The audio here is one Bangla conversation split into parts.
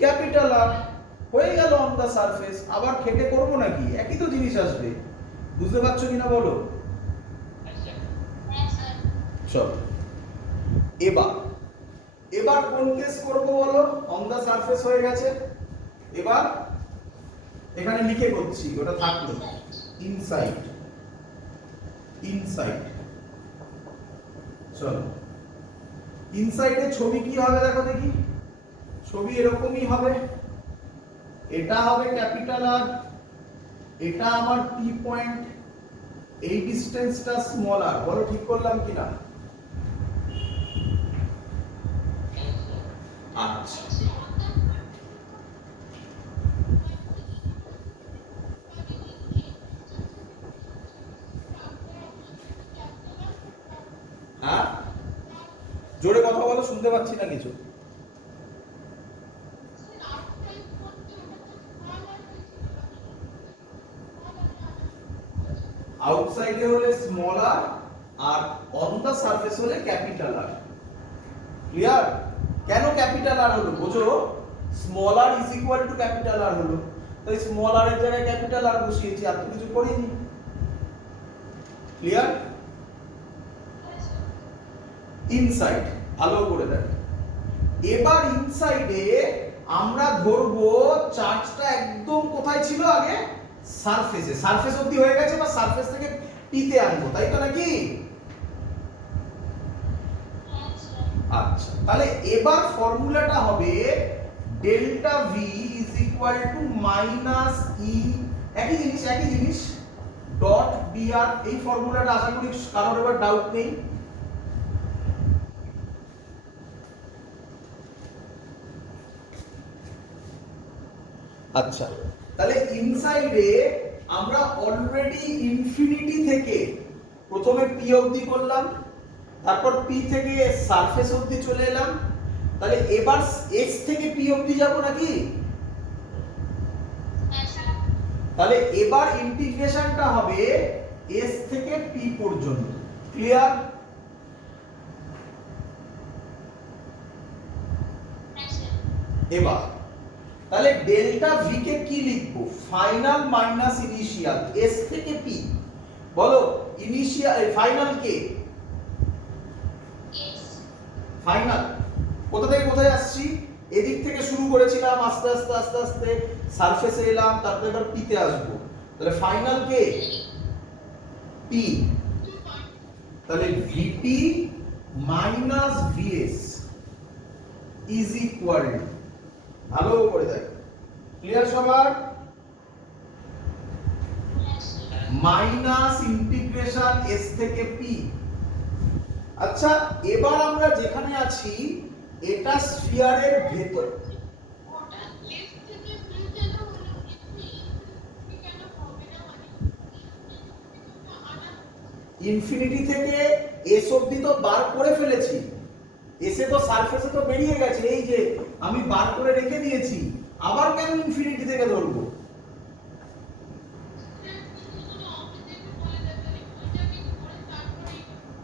ক্যাপিটাল আর, হয়ে গেল অন দ্য সারফেস। আবার খেটে করবো নাকি, একই তো জিনিস আসবে। বুঝতে পারছো কিনা বলো? চলো এবার এবার কোন কেস করবো বলো? অন দ্য সারফেস হয়ে গেছে, এবার এখানে লিখে করছি, ওটা থাকলো ইনসাইড। ইনসাইড, চলো ইনসাইডের ছবি কি হবে দেখো দেখি। ছবি এরকমই হবে, এটা হবে ক্যাপিটাল আর, এটা আমার পি পয়েন্ট, এই ডিসটেন্সটা স্মল আর। বলো ঠিক করলাম কিনা? আচ্ছা হ্যাঁ, জোরে কথা বলো, শুনতে পাচ্ছি না কিছু। আউটসাইডে হলে স্মল আর, আর অন দা সারফেস হলে ক্যাপিটাল আর। ক্লিয়ার? কেন ক্যাপিটাল আর হলো বোঝো? Small R is equal to capital R হলো, তাই স্মল আর এর জায়গায় ক্যাপিটাল আর বসিয়েছি, আর তো কিছু করিনি। ক্লিয়ার? ইনসাইড ভালো করে দেখ। এবার ইনসাইডে আমরা ধরবো চার্জটা একদম কোথায় ছিল আগে? সারফেসে। সারফেস অবধি হয়ে গেছে, বা সারফেস থেকে পিতে আনবো, তাই তো নাকি? আচ্ছা, তাহলে এবার ফর্মুলাটা হবে delta V is equal to minus E, একই জিনিস একই জিনিস, ডট বিআর। এই ফর্মুলাটা আশা করি কারোর এবার ডাউট নেই। আচ্ছা, তাহলে ইনসাইডে আমরা অলরেডি ইনফিনিটি থেকে প্রথমে পি অবধি করলাম, তারপর পি থেকে সারফেস অবধি চলে এলাম। তাহলে এবার এস থেকে পি অবধি যাব নাকি? তাহলে এবার ইন্টিগ্রেশনটা হবে এস থেকে পি পর্যন্ত। ক্লিয়ার? এবার তাহলে ডেল্টা ভি কে কি লিখবো? ফাইনাল মাইনাস ইনিশিয়াল, এস থেকে পি। বলো ইনিশিয়াল ফাইনাল কে? ফাইনাল কোথা থেকে কোথায় আসছি? এদিক থেকে শুরু করেছিলাম, আস্তে আস্তে আস্তে আস্তে সারফেসে এলাম, তারপরে এবার পি তে আসবো। তাহলে ফাইনাল কে? পি। তাহলে VP minus VS is equal, ভালো করে দেখ। ক্লিয়ার সবার? মাইনাস ইন্টিগ্রেশন এস থেকে পি। আচ্ছা, এবার আমরা যেখানে আছি এটা স্ফিয়ারের ভেতর। ইনফিনিটি থেকে এস অবধি তো বার করে ফেলেছি, এসে তো সারফেসে তো বেরিয়ে গেছে, এই যে আমি বার করে রেখে দিয়েছি। আবার কেন ইনফিনিটি থেকে ধরবো?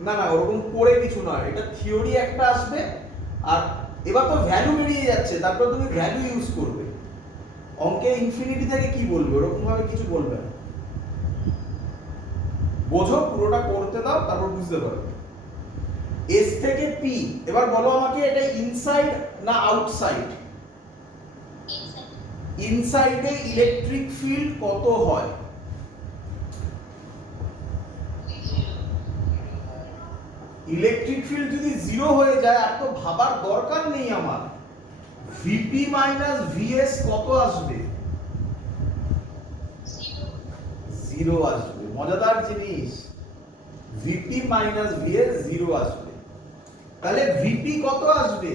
না না, ওরকম করে কিছু না, এটা থিওরি একটা আসবে, আর এবার তো ভ্যালু বেরিয়ে যাচ্ছে, তারপর তুমি ভ্যালু ইউজ করবে। অঙ্কে ইনফিনিটি থেকে কি বলবে, ওরকম ভাবে কিছু বলবে না। বোঝো, পুরোটা করতে দাও, তারপর বুঝতে পারবে। এস থেকে পি, এবার বলো আমাকে এটা ইনসাইড না আউটসাইড? ইনসাইডে ইলেকট্রিক ফিল্ড কত হয়? ইলেকট্রিক ফিল্ড যদি জিরো হয়ে যায় আর তো ভাবার দরকার নেই আমার, ভিপি মাইনাস ভিএস কত আসবে? জিরো আসবে। মজাদার জিনিস, ভিপি মাইনাস ভিএস জিরো আসবে। তাহলে ভিপি কত আসবে?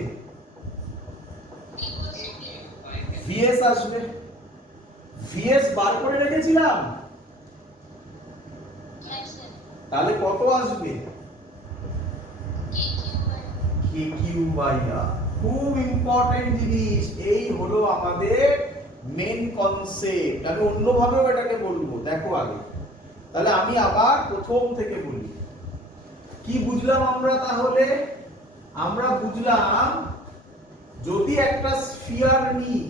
ভিএস আসবে। ভিএস বার করে রেখেছিলাম, তাহলে কত আসবে? কে কিউ বাই আর। খুব ইম্পর্টেন্ট জিনিস, এই হলো আমাদের মেন কনসেপ্ট। আমি অন্যভাবেও এটাকে বলবো, দেখো আগে। তাহলে আমি আবার প্রথম থেকে বলি, কি বুঝলাম আমরা? তাহলে আমরা বুঝলাম যদি একটা স্ফিয়ার নিই,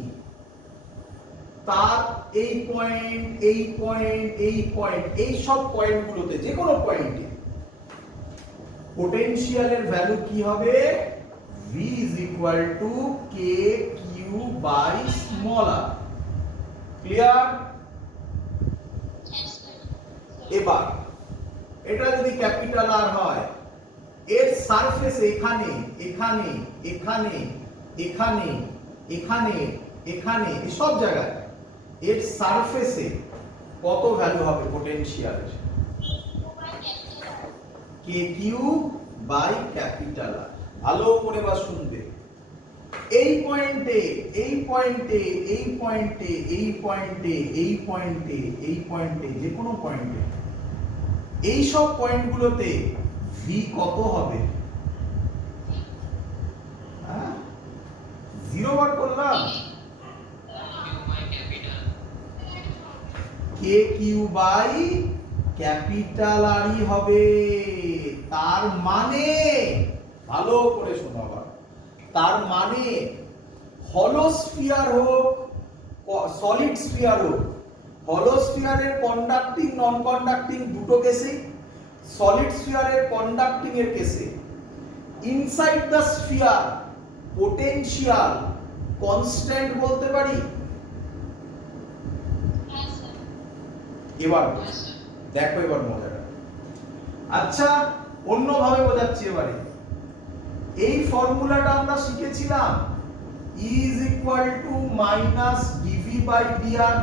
তার এই পয়েন্ট, এই পয়েন্ট, এই পয়েন্ট, এই সব পয়েন্টগুলোতে যে কোনো পয়েন্টে পোটেনশিয়ালের ভ্যালু কি হবে? V is equal to KQ by small r. Clear? এবার এটা যদি ক্যাপিটাল আর হয়, এর সারফেস এখানে এখানে এখানে এখানে এখানে এখানে এই সব জায়গায় এর সারফেসে কত ভ্যালু হবে পোটেনশিয়ালের? KQ by capital R. ভালো করে বা শুনবে, এই পয়েন্টে এই পয়েন্টে এই পয়েন্টে এই পয়েন্টে এই পয়েন্টে এই পয়েন্টে যে কোনো পয়েন্টে এই সব পয়েন্টগুলোতে V কত হবে? হ্যাঁ, 0 বার করলাম, KQ বাই ক্যাপিটাল আর ই হবে। তার মানে ভালো করে শোনো আবার, তার মানে হলো স্ফিয়ার হোক সলিড স্ফিয়ার হোক, হলো স্ফিয়ারের কন্ডাক্টিং নন কন্ডাক্টিং দুটো কেসে, সলিড স্ফিয়ারের কন্ডাক্টিং এর কেসে inside the sphere potential constant বলতে পারি। এবার দেখো এবার মজাটা। আচ্ছা, অন্যভাবে বোঝাচ্ছি এবারে। এই ফর্মুলাটা আমরা শিখেছিলাম E is equal to minus dV by dr।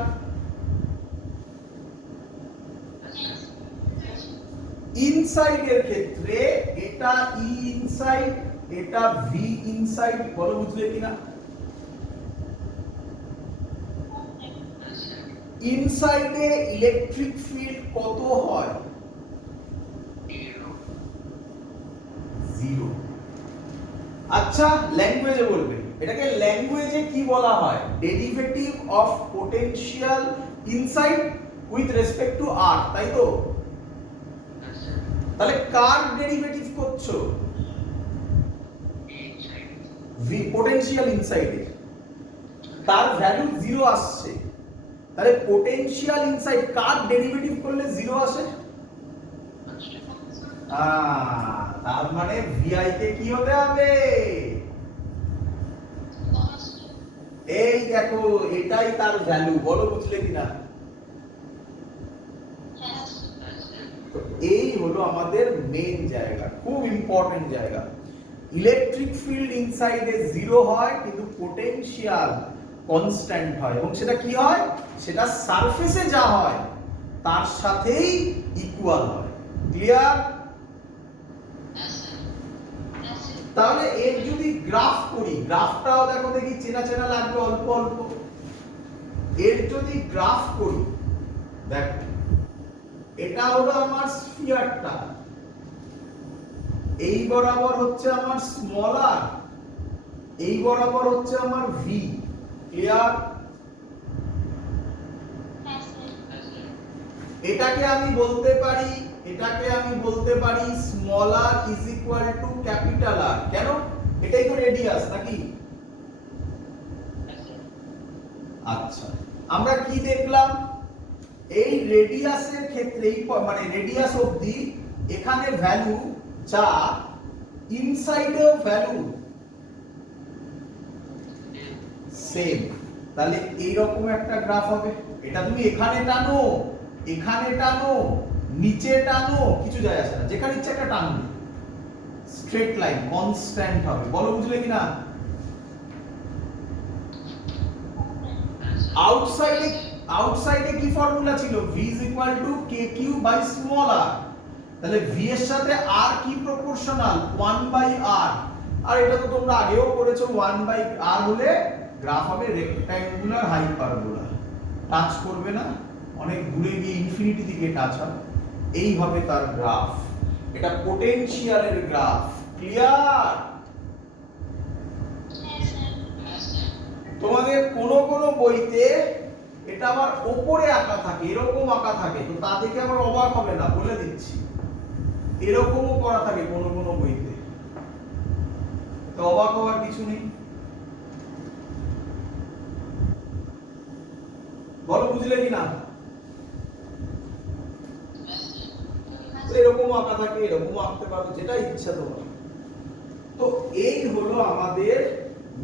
Inside এর ক্ষেত্রে এটা E ইনসাইড, এটা V ইনসাইড। বলো বুঝলে কিনা? ইনসাইডে ইলেকট্রিক ফিল্ড কত হয়? 0। আচ্ছা, ল্যাঙ্গুয়েজে বলবে, এটাকে ল্যাঙ্গুয়েজে কি বলা হয়? Derivative of potential inside with respect to r, তাই তো? তাহলে কার ডেরিভেটিভ করছো? v পোটেনশিয়াল ইনসাইডে, তার ভ্যালু 0 আসছে। তাহলে পোটেনশিয়াল ইনসাইড কার ডেরিভেটিভ করলে 0 আসে? তার মানে VI কে কি হতে হবে? এই দেখো, এটাই তার ভ্যালু। বলো বুঝলে কিনা? এই হলো আমাদের মেইন জায়গা, খুব ইম্পর্টেন্ট জায়গা। ইলেকট্রিক ফিল্ড ইনসাইডে 0 হয়, কিন্তু পোটেনশিয়াল কনস্ট্যান্ট হয়। এবং সেটা কি হয়? সেটা সারফেসে যা হয় তার সাথেই ইকুয়াল হয়। ক্লিয়ার? তাহলে এর যদি গ্রাফ করি, গ্রাফটাও দেখো দেখি চেনা চেনা লাগবে অল্প অল্প। এর যদি গ্রাফ করি, দেখো এটা হলো আমার স্ফিয়ারটা, এই বরাবর হচ্ছে আমার স্মল আর, এই বরাবর হচ্ছে আমার ভি। ক্লিয়ার? এটাকে আমি বলতে পারি, এটাকে আমি বলতে পারি small R is equal to capital R. কেন? এটাই তো রেডিয়াস নাকি? আচ্ছা, আমরা কি দেখলাম? এই রেডিয়াসের ক্ষেত্রে মানে রেডিয়াস অবধি এখানে ভ্যালু যা, ইনসাইডেও ভ্যালু সেম। তাহলে এই রকম একটা গ্রাফ হবে। এটা তুমি এখানে টানো, এখানে টানো, নিচে টানো, কিছু যায় আসে না, যেখানে ইচ্ছে একটা টানবে, স্ট্রেট লাইন কনস্ট্যান্ট হবে। বলো বুঝলে কিনা? আউটসাইডে কি ফর্মুলা ছিল? v is equal to kq by small r। তাহলে v এর সাথে r কি প্রপোর্শনাল? 1 by r। আর এটা তো তোমরা আগেও করেছো, 1 by r হলে গ্রাফ হবে রেক্ট্যাঙ্গুলার হাইপারবোলা। টাচ করবে না, অনেক দূরে গিয়ে ইনফিনিটি দিকে টাচ হয়, এই হবে তার গ্রাফ। এটা পোটেনশিয়ালের গ্রাফ। ক্লিয়ার? তোমাদের কোন কোন বইতে এটা আবার উপরে আঁকা থাকে, এরকম আঁকা থাকে, তো তা দেখে আবার অবাক হবে না, বলে দিচ্ছি। এরকমও করা থাকে কোন কোন বইতে, তো অবাক হওয়ার কিছু নেই। বলো বুঝলে কি না? এরকম আঁকা থাকে, এরকম আঁকতে পারো, যেটা ইচ্ছা তোমার। তো এই হলো আমাদের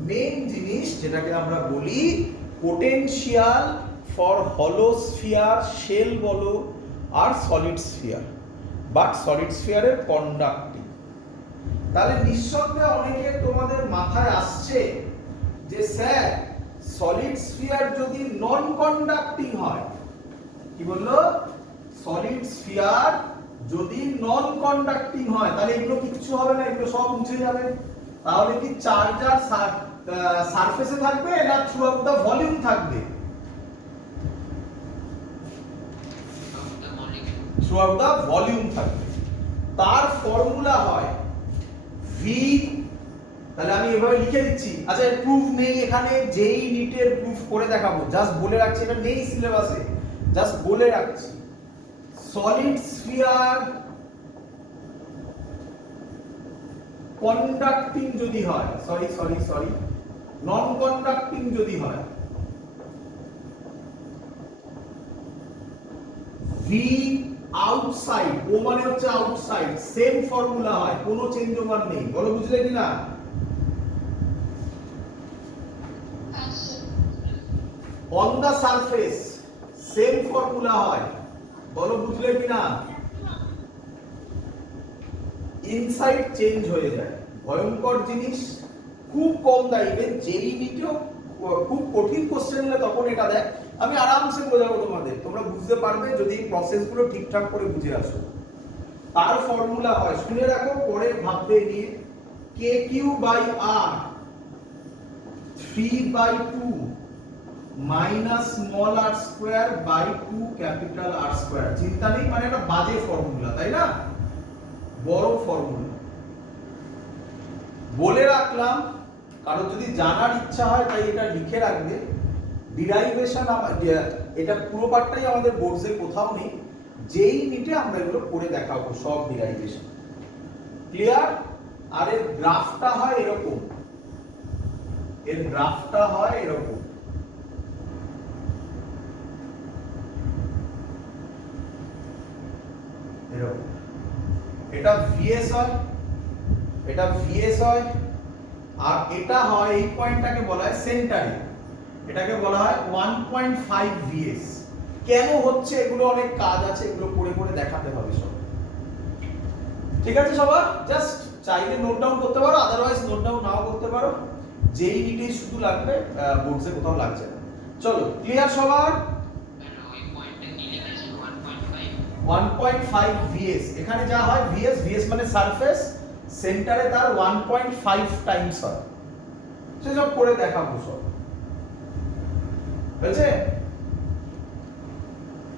মেইন জিনিস, যেটাকে আমরা বলি potential for hollow sphere, shell বলো আর সলিড স্ফিয়ার, বাট সলিড স্ফিয়ারের কন্ডাক্টিং। তাহলে নিঃসন্দেহে অনেকে তোমাদের মাথায় আসছে যে স্যার সলিড স্ফিয়ার যদি নন কন্ডাক্টিং হয়, কি বললো, সলিড স্ফিয়ার যদি নন কন্ডাক্টিং হয় তাহলে এগুলো কিচ্ছু হবে না, এগুলো সব মুছে যাবে। তাহলে কি চার্জার সারফেসে থাকবে না থ্রু আউট দা ভলিউম থাকবে? থ্রু আউট দা ভলিউম থাকবে। তার ফর্মুলা হয় ভি, তাহলে আমি এভাবে লিখে দিচ্ছি। আচ্ছা এর প্রুফ নেই এখানে, যেই নিটের প্রুফ করে দেখাবো, জাস্ট বলে রাখছি, এটা নেই সিলেবাসে, জাস্ট বলে রাখছি। সলিড স্ফিয়ার কন্ডাক্টিং যদি হয়, সরি নন কন্ডাক্টিং যদি হয়, ভি আউটসাইড, ও মানে হচ্ছে আউটসাইড, সেম ফর্মুলা হয়, কোনো চেঞ্জ ওভার নেই। বলো বুঝলে কি না? On the surface same formula হয়, বলো বুঝলে কি না? ইনসাইড চেঞ্জ হয়ে যায়। ভয়ঙ্কর জিনিস, খুব কম দেয়, ইভেন জেই নিটেও খুব কঠিন কোশ্চেন হলে তখন এটা দেয়। আমি আরামসে বোঝাবো তোমাদের, তোমরা বুঝতে পারবে যদি প্রসেসগুলো ঠিকঠাক করে বুঝে আসো। তার ফর্মুলা হয়, শুনে রাখো, পরে ভাববে নিয়ে, K q by r 3/2 minus small r square by 2 capital r square. চিন্তা নেই, মানে একটা বাজে ফর্মুলা, তাই না? বড় ফর্মুলা বলে রাখলাম, কারণ যদি জানার ইচ্ছা হয় তাই এটা লিখে রাখবে। ডিরাইভেশন এটা পুরো পার্টটাই আমাদের বোর্ডে কোথাও নেই, যেই নিটে আমরা এগুলো করে দেখাবো সব ডিরাইভেশন। ক্লিয়ার? আর এর গ্রাফটা হয় এরকম, এর গ্রাফটা হয় এরকম, এরকম। এটা ভিএস হয়, এটা ভিএস হয়, আর এটা হয়, এই পয়েন্টটাকে বলা হয় সেন্টারে, এটাকে বলা হয় 1.5 ভিএস। কেন হচ্ছে এগুলো অনেক কাজ আছে, এগুলো করে করে দেখাতে হবে সব। ঠিক আছে সবার? জাস্ট চাইলে নোট ডাউন করতে পারো, আদারওয়াইজ নোট ডাউন নাও করতে পারো, যেই নিটেই শুধু লাগবে, বোর্ডসে কোথাও লাগছে না। চলো ক্লিয়ার সবার? 1.5 ভিএস, এখানে যা হয় ভিএস মানে সারফেস, সেন্টারে তার 1.5 টাইমস হয়, সেসব করে দেখাবো সব। বুঝছে?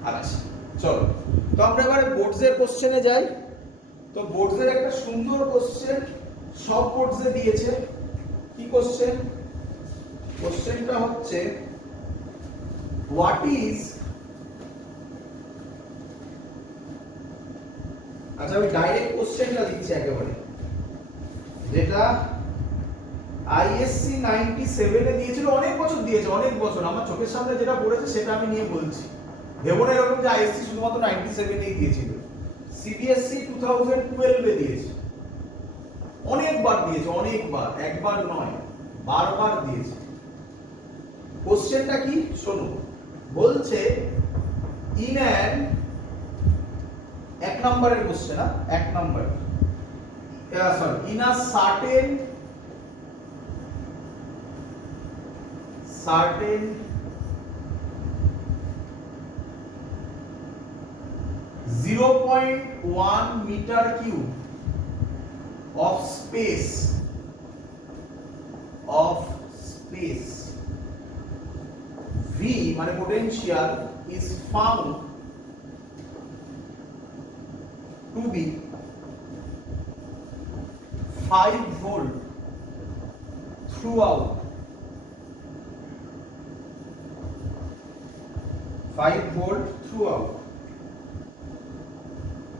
আচ্ছা চলো, তো আমরা এবারে বোর্ডসের কোশ্চেনে যাই। তো বোর্ডসের একটা সুন্দর কোশ্চেন সব বোর্ডসে দিয়েছে। কি কোশ্চেন? কোশ্চেনটা হচ্ছে হোয়াট ইজ, আচ্ছা আমি ডাইরেক্ট কোশ্চেনটা দিচ্ছি একেবারে, যেটা আইএসসি 97 এ দিয়েছিল, অনেক বছর দিয়েছে, অনেক বছর, আমার চোখের সামনে যেটা পড়েছে সেটা আমি নিয়ে বলছি। ভেবো না এরকম যে আইএসসি শুধুমাত্র 97 এই দিয়েছিল, সিবিএসসি 2012 এ দিয়েছে, অনেকবার দিয়েছে, অনেকবার, একবার নয় বারবার দিয়েছে। কোশ্চেনটা কি শোনো, বলছে ইন অ্যান, এক নম্বরের কোশ্চেন, এক নম্বর, sorry, in a certain 0.1 meter cube of space V মানে potential is found to be 5 volt throughout, 5 volt throughout.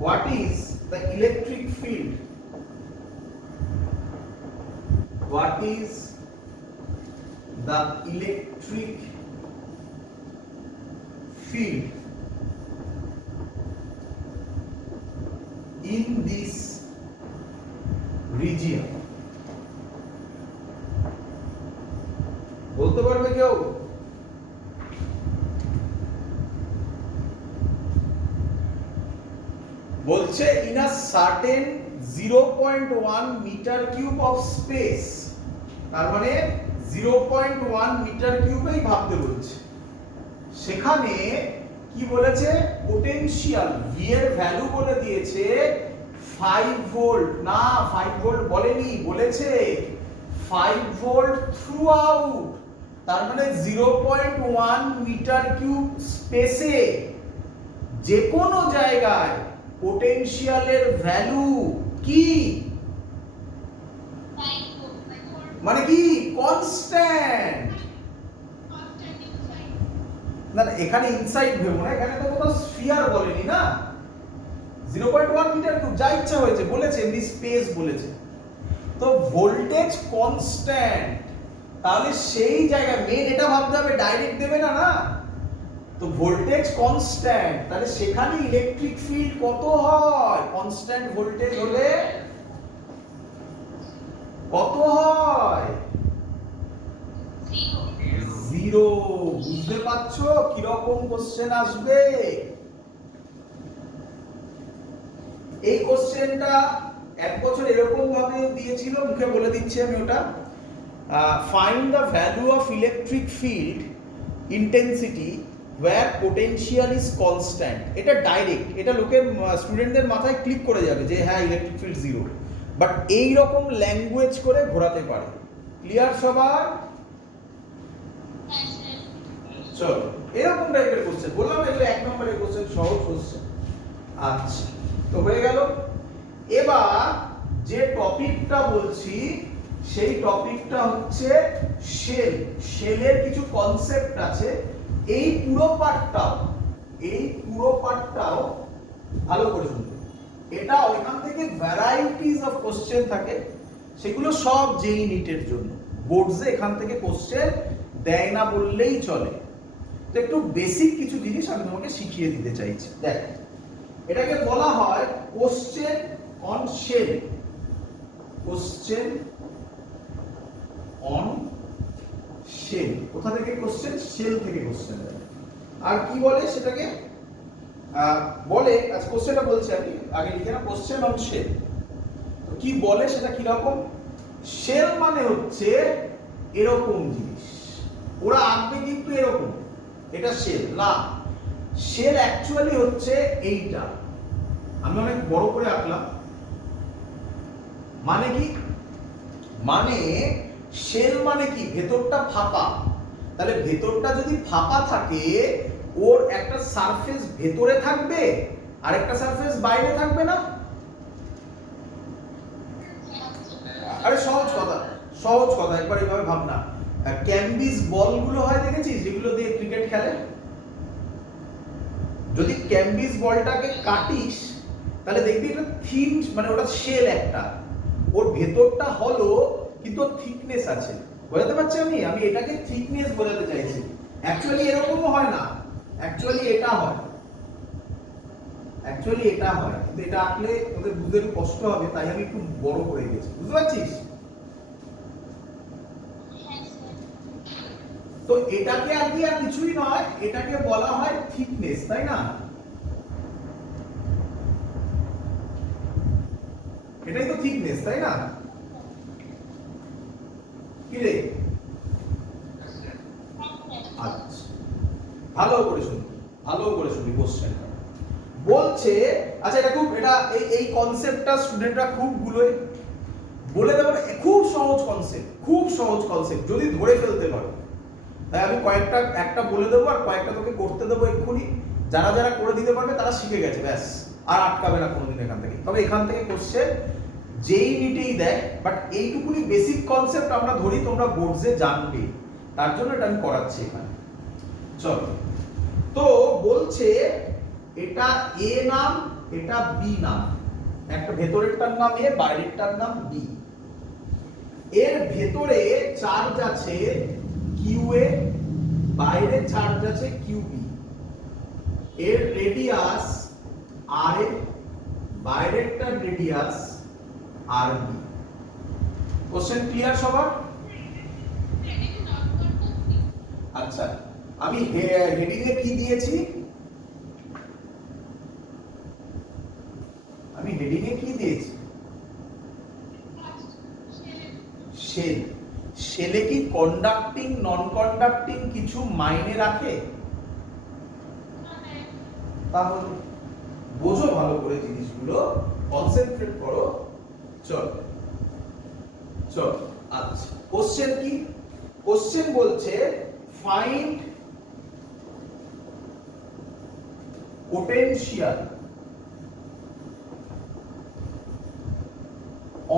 What is the electric field? What is the electric field in this region বলতে পারবে কেউ? বলছে in a certain 0.1 meter cube of space, তার মানে 0.1 মিটার কিউবেই ভাবতে বলছে। সেখানে কি বলেছে? পোটেনশিয়াল ভি এর ভ্যালু বলে দিয়েছে 5 ভোল্ট। না, 5 ভোল্ট বলেনি, বলেছে 5 ভোল্ট থ্রু আউট। তার মানে 0.1 মিটার কিউব স্পেসে যে কোনো জায়গায় পোটেনশিয়ালের ভ্যালু কি? মানে কি? কনস্ট্যান্ট। না না, এখানে ইনসাইড ভেবো না, এখানে তো কোনো স্ফিয়ার বলেনি না। 0.1 মিটার কিউব যা ইচ্ছা হয়েছে বলেছে, এমনি স্পেস বলেছে। তো ভোল্টেজ কনস্ট্যান্ট, তাহলে সেই জায়গায় মেন এটা ভাবতে হবে, ডাইরেক্ট দেবে না না। তো ভোল্টেজ কনস্ট্যান্ট, তাহলে সেখানে ইলেকট্রিক ফিল্ড কত হয়? কনস্ট্যান্ট ভোল্টেজ হলে কত হয়? 0। বুঝতে পারছো কিরকম কোশ্চেন আসবে? এই কোশ্চেনটা এক বছর এরকম ভাবে দিয়েছিল, মুখে বলে দিচ্ছি আমি ওটা। Find the value of electric field intensity where potential is constant। এটা ডাইরেক্ট, এটা লোকের স্টুডেন্টদের মাথায় ক্লিক করে যাবে যে হ্যাঁ ইলেকট্রিক ফিল্ড 0, বাট এই রকম ল্যাঙ্গুয়েজ করে ঘোরাতে পারে। ক্লিয়ার সবার? চলো, এরকম টাইপের কোশ্চেন বললাম, এগুলো এক নম্বরের কোশ্চেন, সহজ কোশ্চেন। আচ্ছা, তো হয়ে গেল। এবার যে টপিকটা বলছি সেই টপিকটা হচ্ছে শেল। শেলের কিছু কনসেপ্ট আছে। এই পুরো পার্টটাও ভালো করে শুনবে। এটা ওইখান থেকে ভ্যারাইটিজ অফ কোশ্চেন থাকে, সেগুলো সব জেই নিটের জন্য। বোর্ডসে এখান থেকে কোশ্চেন দেয় না বললেই চলে। তো একটু বেসিক কিছু জিনিস আমি তোমাকে শিখিয়ে দিতে চাইছি। দেখ, এটাকে বলা হয় question on shell. Question on shell. কোথা থেকে কোশ্চেন? শেল থেকে কোশ্চেন দেয়। আর কি বলে সেটাকে? বলে, আচ্ছা কোশ্চেনটা বলছি আমি, আগে লিখে না, কোশ্চেন অন শেল। তো কি বলে সেটা কি রকম? শেল মানে হচ্ছে এরকম জিনিস, ওরা আঁকবে কিন্তু এরকম, এটা শেল না। শেল অ্যাকচুয়ালি হচ্ছে এইটা, আমি অনেক বড় করে আঁকলাম। মানে কি? মানে শেল মানে কি? ভেতরটা ফাঁপা। তাহলে ভেতরটা যদি ফাঁপা থাকে, ওর একটা সারফেস ভেতরে থাকবে আর একটা সারফেস বাইরে থাকবে না? আরে সহজ কথা একবার এইভাবে ভাবনা। ক্যাম্বিস বলগুলো হয় দেখেছিস, যেগুলো দিয়ে ক্রিকেট খেলে? যদি ক্যাম্বিস বলটাকে কাটিস তাহলে দেখবি এটা থিন, মানে ওটা শেল একটা, ওর ভেতরটা হলো কিন্তু থিকনেস আছে। বোঝাতে পারছি আমি এটাকে থিকনেস বোঝাতে চাইছি। অ্যাকচুয়ালি এরকমও হয় না, অ্যাকচুয়ালি এটা হয়, কিন্তু এটা আঁকলে তোদের বুঝতে একটু কষ্ট হবে, তাই আমি একটু বড় করে দিয়েছি। বুঝতে পারছিস? তো এটাকে আর কি আর কিছুই নয়, এটাকে বলা হয় থিকনেস, তাই না? এটাই তো থিকনেস, তাই না? কি রে? আচ্ছা, ভালো করে শুনি কোশ্চেনটা। বলছে, আচ্ছা এটা এই কনসেপ্টটা স্টুডেন্টরা খুব গুলোয় বলে দেবো। খুব সহজ কনসেপ্ট যদি ধরে ফেলতে পারো। তাই আমি একটা বলে দেবো আর কয়েকটা তোকে করতে দেবো এক্ষুনি। যারা করে দিতে পারবে তারা শিখে গেছে, ব্যাস, আর আটকাবে না কোনোদিন এখান থেকে। তবে এখান থেকে কোশ্চেন যেই নিটেই দেয়, বাট এইটুকুনি বেসিক কনসেপ্ট আমরা ধরি, তোমরা বোর্ডসে জানবে, তার জন্য এটা আমি করাচ্ছি এখানে। চলো, তো বলছে এটা এ নাম, এটা বি নাম, একটা ভেতরেরটার নাম এ, বাইরেরটার নাম বি। এর ভেতরে চার্জ আছে কিউ এ, বাইরে চার্জ আছে কিউ বি। এর রেডিয়াস আর এ, বাইরেরটার রেডিয়াস আর বি। কোশ্চেন ক্লিয়ার সবার? আচ্ছা, আমি হেডিং এ কি দিয়েছি? আমি হেডিং এ কি দিয়েছি? শেল। শেলে কি কন্ডাক্টিং নন কন্ডাক্টিং কিছু মাইনে রাখে? তাহলে বোঝো ভালো করে জিনিসগুলো, কনসেন্ট্রেট করো। চল চল, আচ্ছা কোশ্চেন কি? কোশ্চেন বলছে find potential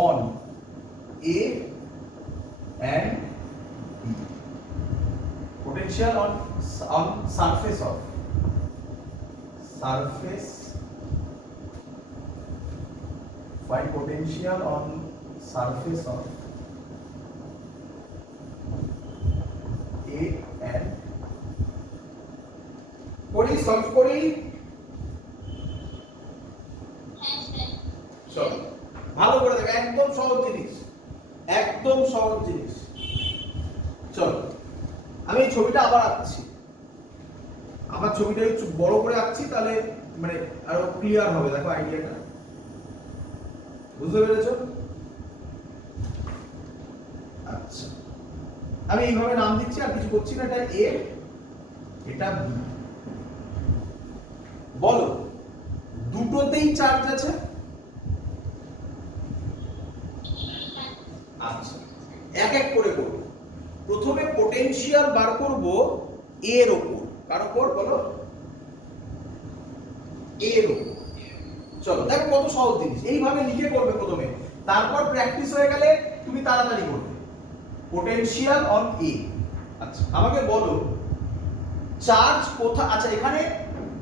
on A and B. Potential on surface of find potential on surface of A and করি সলভ করি। চলো ভালো করে দেখো, একদম সহজ জিনিস, একদম সহজ জিনিস। চলো আমি এই ছবিটা আবার আঁকছি, আমার ছবিটা একটু বড় করে আঁকছি, তাহলে মানে আরো ক্লিয়ার হবে। দেখো আইডিয়াটা বুঝতে পেরেছো? আচ্ছা আমি এইভাবে নাম দিচ্ছি, আর কিছু করছি না। এটা এ, এটা বি। বলো দুটোতেই চার্জ আছে? আচ্ছা এক এক করে করব। প্রথমে পোটেনশিয়াল বার করব এর উপর। কার উপর বলো? এর উপর। চলো দেখো কত সহজ জিনিস, এইভাবে লিখে করবে প্রথমে, তারপর প্র্যাকটিস হয়ে গেলে তুমি তাড়াতাড়ি করবে। Potential on a. আচ্ছা আমাকে বলো চার্জ কোথা, আচ্ছা এখানে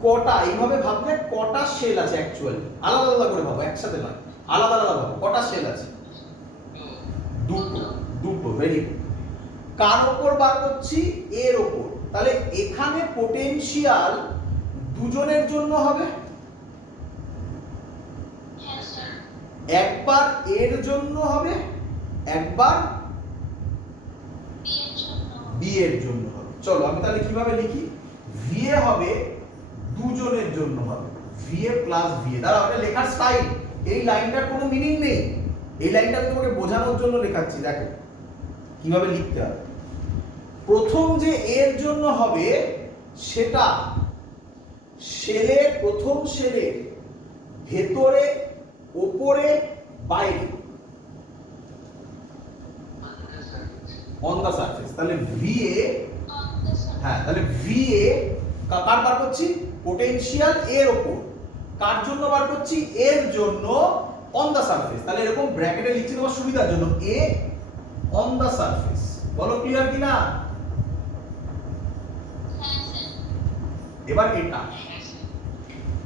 কটা, এইভাবে ভাবলে কটা শেল আছে অ্যাকচুয়ালি, আলাদা আলাদা করে ভাবো, একসাথে নয়, আলাদা আলাদা ভাবো। কটা শেল আছে? দুটো। দুটো, ভেরি গুড। কার উপর বার করছি? এর উপর। তাহলে এখানে পোটেনশিয়াল দুজনের জন্য হবে, একবার এর জন্য হবে, একবার বি এর জন্য হবে। চলো আমি তাহলে কিভাবে লিখি? ভিএ হবে দুজনের জন্য হবে, ভিএ প্লাস ভিএ। দাঁড়াও, এটা লেখার স্টাইল, এই লাইনটার কোনো মিনিং নেই, এই লাইনটা আমি তোমাকে বোঝানোর জন্য লেখাচ্ছি। দেখো কিভাবে লিখতে হবে। প্রথম যে এর জন্য হবে সেটা শেলের, প্রথম শেলের ভেতরে, ওপরে, বাইরে, অন দা সারফেস। তাহলে ভিএ, হ্যাঁ তাহলে ভিএ কার বার করছি? পোটেনশিয়াল এর উপর। কার জন্য বার করছি? এর জন্য, অন দা সারফেস। তাহলে এরকম ব্র্যাকেটে লিখছি তোমার সুবিধার জন্য, এ অন দা সারফেস। বলো ক্লিয়ার কিনা? এবার এটা,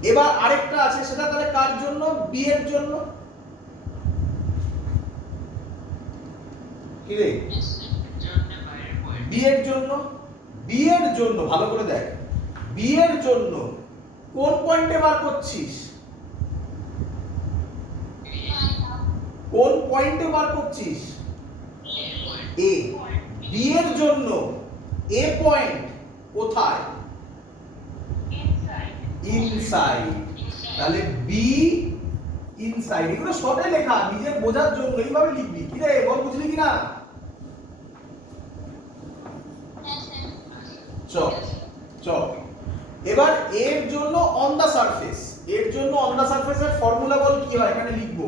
এবার আরেকটা আছে, সেটা তাহলে কার জন্য? বি এর জন্য। কি রে? বি এর জন্য। বি এর জন্য ভালো করে দেখ, বি এর জন্য কোন পয়েন্টে বার করছিস? কোন পয়েন্টে বার করছিস? এ। বি এর জন্য এ পয়েন্ট কোথায়? ইনসাইড। তাহলে বি ইনসাইড। এগুলো শর্টে লেখা, নিজের বোঝার জন্য এইভাবে লিখবি। কি রে বল, বুঝলি কিনা? চল চল, এবার এর জন্য অন দা সারফেস। এর জন্য অন দা সারফেসের ফর্মুলা বল কি হয়? এখানে লিখবো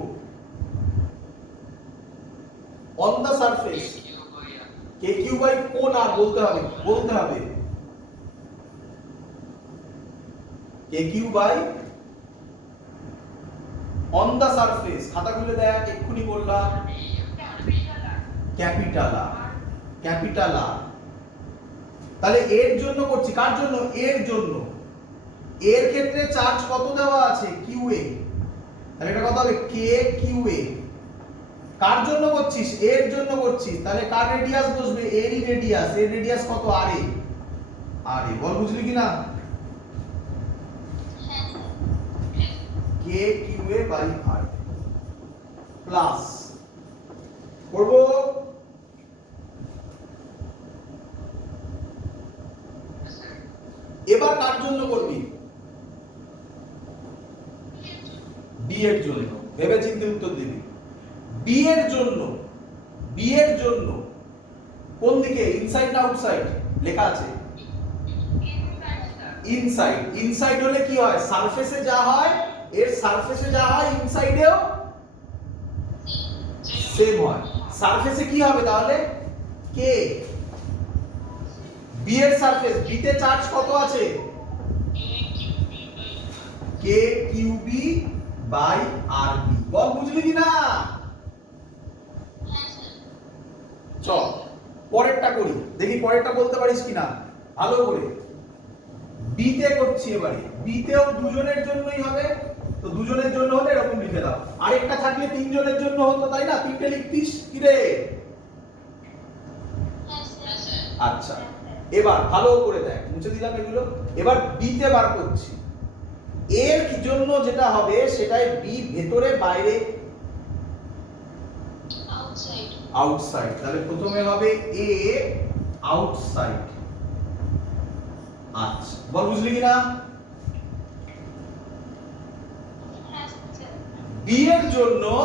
on the surface K q by কোন আর বলতে হবে, বলতে হবে K q by on the surface. খাতা খুলে দেখ, এক্ষুনি বললাম ক্যাপিটাল আর, ক্যাপিটাল আর। তাহলে এর জন্য করছি, কার জন্য? এর জন্য। এর ক্ষেত্রে চার্জ কত দেওয়া আছে? কিউ এ। তাহলে এটা কত হবে? কে কিউ এ। কার জন্য করছিস? এর জন্য করছিস, তাহলে কার রেডিয়াস বসবে? এরই রেডিয়াস। এর রেডিয়াস কত? আর এ। আর এ। বল বুঝলি কিনা? K q A by r plus করব এবার কার জন্য করবি বি এর জন্য ভেবে চিন্তে উত্তর দিবি বি এর জন্য কোন দিকে ইনসাইড না আউটসাইড লেখা আছে ইনসাইড হলে কি হয় সারফেসে যা হয় এর সারফেসে যা হয় ইনসাইডেও সেম হয় সারফেসে কি হবে তাহলে কে বি এর সারফেস বি তে চার্জ কত আছে K q B by r B বল বুঝলি কি না চল পরেরটা করি দেখি পরেরটা বলতে পারিস কিনা ভালো করে বি তে করছি এবারে বি তেও দুজনের জন্যই হবে তো দুজনের জন্য হলে এরকম লিখে দাও আরেকটা থাকলে তিনজনের জন্য হতো তাই না তিনটে লিখতিস কি রে আচ্ছা এবার ভালো করে দেখ মুছে দিলাম এগুলো এবার বি তে বার করছি এর জন্য যেটা হবে সেটাই বি ভেতরে বাইরে আউটসাইড তাহলে প্রথমে হবে এ আউটসাইড আচ্ছা বল বুঝলি কিনা বি এর জন্য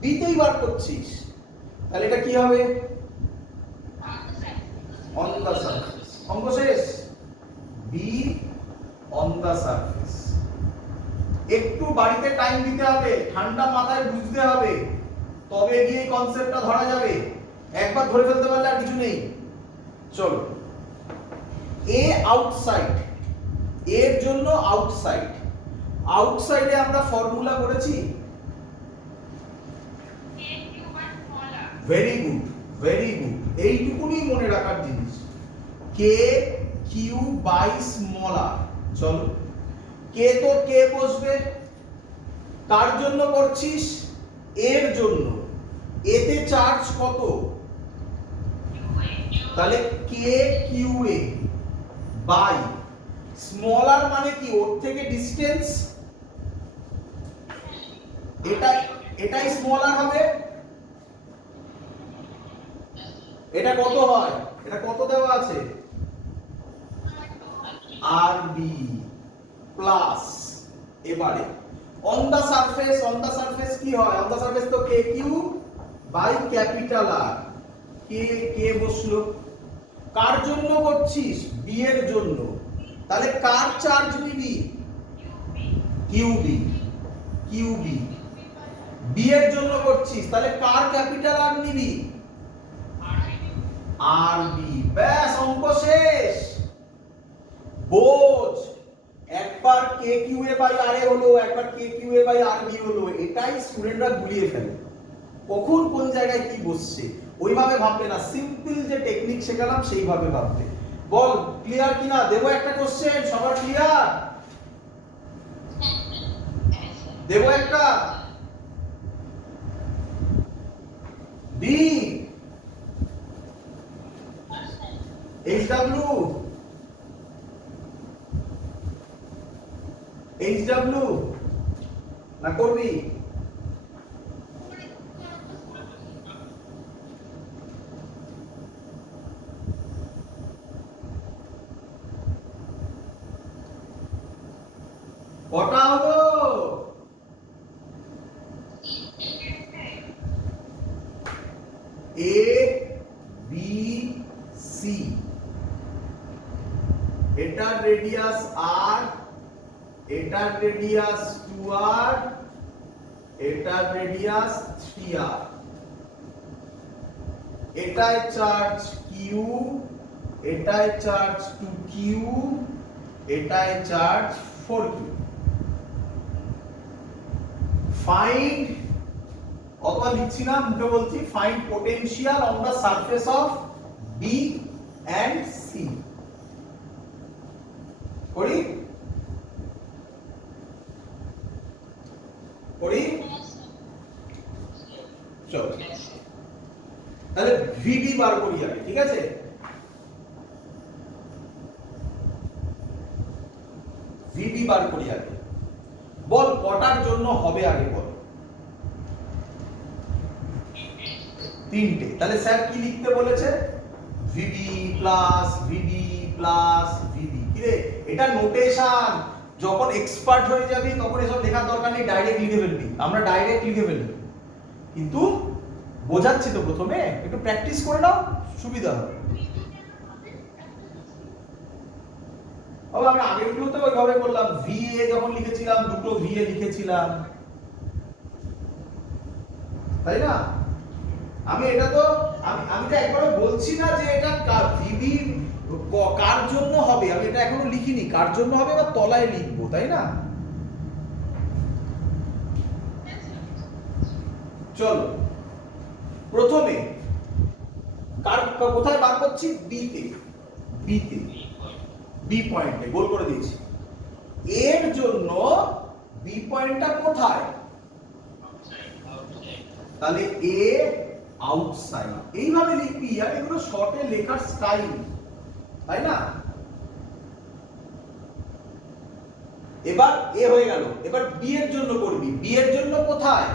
বি তেই বার করছিস তাহলে এটা কি হবে অন দা সারফেস অঙ্ক শেষ বি অন দা সারফেস একটু বাড়িতে টাইম দিতে হবে ঠান্ডা মাথায় বুঝতে হবে তবে গিয়ে কনসেপ্টটা ধরা যাবে একবার ধরে ফেলতে পারলে আর কিছু নেই চলো এ আউটসাইড এর জন্য আউটসাইডে আমরা ফর্মুলা করেছি ভেরি গুড এইটুকুনি মনে রাখার জিনিস কে কিউ বাই স্মল আর চলো কে তো কে বসবে কার জন্য করছিস এর জন্য এতে চার্জ কত তাহলে কে কিউ এ বাই স্মল আর মানে কি ওর থেকে ডিসটেন্স এটাই স্মল আর হবে এটা কত হয় এটা কত দেওয়া আছে আর বি প্লাস এবারে অন দা সারফেস কি হয় অন দা সারফেস তো কে কিউ বাই ক্যাপিটাল আর কে বসলো কার জন্য করছিস বি এর জন্য তাহলে কার চার্জ নিবি কিউবি বি এর জন্য করছিস তাহলে কার ক্যাপিটাল আর নিবি আর বি ব্যাস অঙ্ক শেষ বোঝ একবার K q A by R A হলো একবার K q A by r B হলো এটাই স্টুডেন্টরা গুলিয়ে ফেলে কখন কোন জায়গায় কি বসছে ওইভাবে ভাববে না সিম্পল যে টেকনিক শেখালাম সেইভাবে ভাববে বল ক্লিয়ার কিনা দেবো একটা কোশ্চেন সবার ক্লিয়ার দেবো একটা ডি এইচডব্লিউ না করবি কটা হলো এ বি সি এটার রেডিয়াস আর এটার রেডিয়াস 2r এটার রেডিয়াস 3r এটায় চার্জ q এটায় চার্জ 2q এটায় চার্জ 4q ফাইন্ড অথবা লিখছি না মুখে বলছি find potential on the surface of B and C করি চলো তাহলে ভিবি বার করি আগে ঠিক আছে ভিবি বার করি আগে বল কটার জন্য হবে আগে বল? 3টে। তাহলে স্যার কি লিখতে বলেছে? VB plus VB plus VB. কি রে, এটা নোটেশন। যখন এক্সপার্ট হয়ে যাবি তখন এসব লেখার দরকার নেই, ডাইরেক্ট লিখে ফেলবি। আমরা ডাইরেক্ট লিখে ফেলি, কিন্তু বোঝাচ্ছি তো, প্রথমে একটু প্র্যাকটিস করে নাও, সুবিধা হবে। আমি আগের গুলোতে ওইভাবে করলাম, ভিএ যখন লিখেছিলাম দুটো ভিএ লিখেছিলাম, তাই না? আমি এটা তো আমি তো একবারও বলছি না যে এটা ভিবি কার জন্য হবে, আমি এটা এখনো লিখিনি কার জন্য হবে, বা তলায় লিখবো, তাই না? চলো প্রথমে কোথায় বার করছি? বিতে, বিতে, বি পয়েন্টে গোল করে দিয়েছি। এর জন্য বি পয়েন্টটা কোথায়? তাহলে এ আউটসাইড, এইভাবে লিখবি। আর এগুলো শর্টে লেখার স্টাইল, তাই না? এবার এ হয়ে গেল, এবার বি এর জন্য করবি। বি এর জন্য কোথায়?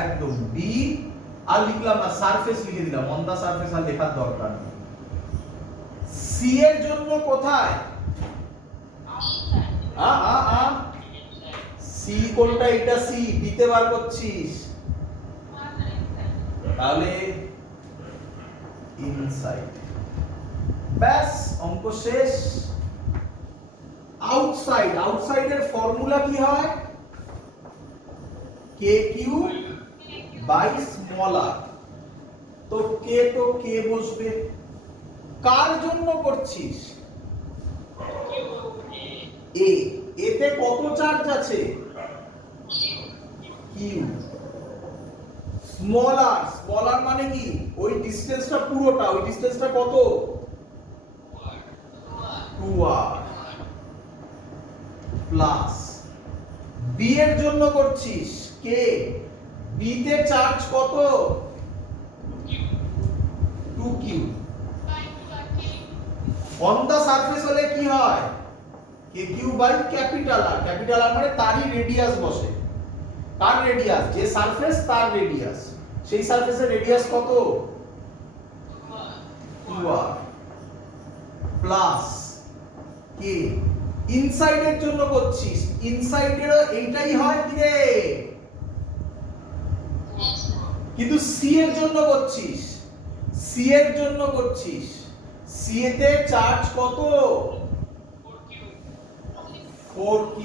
একদম বি, আর লিখলাম না, সারফেস লিখে দিলাম, অন দা সারফেস, আর লেখার দরকার নেই। সি এর জন্য কোথায়? সি কোনটা? এটা সি, বিতে বার করছিস, তাহলে ইনসাইড। ব্যাস, অঙ্ক শেষ। আউটসাইড, আউটসাইডের ফর্মুলা কি হয়? কে কিউ বাই স্মল আর। তো কে তো কে বসবে। কার জন্য করছিস? এ, এতে কত চার্জ আছে? কিউ। স্মল আর, স্মল আর মানে কি? ওই ডিসটেন্সটা পুরোটা, ওই ডিসটেন্সটা কত? 2r প্লাস বি এর জন্য করছিস কে, বি তে চার্জ কত? 2q। অন দা সারফেস হলে কি হয়? kq by capital R. Capital R মানে তারই রেডিয়াস বসে। কার রেডিয়াস? যে সারফেস তার রেডিয়াস। সেই সারফেসের রেডিয়াস কত? 2r প্লাস কে। ইনসাইডের জন্য করছিস, ইনসাইডেরও এইটাই হয় কি রে? কিন্তু সি এর জন্য করছিস, সি এর জন্য করছিস, সি তে চার্জ কত? 4q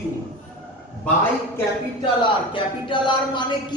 by capital R. Capital R মানে কি?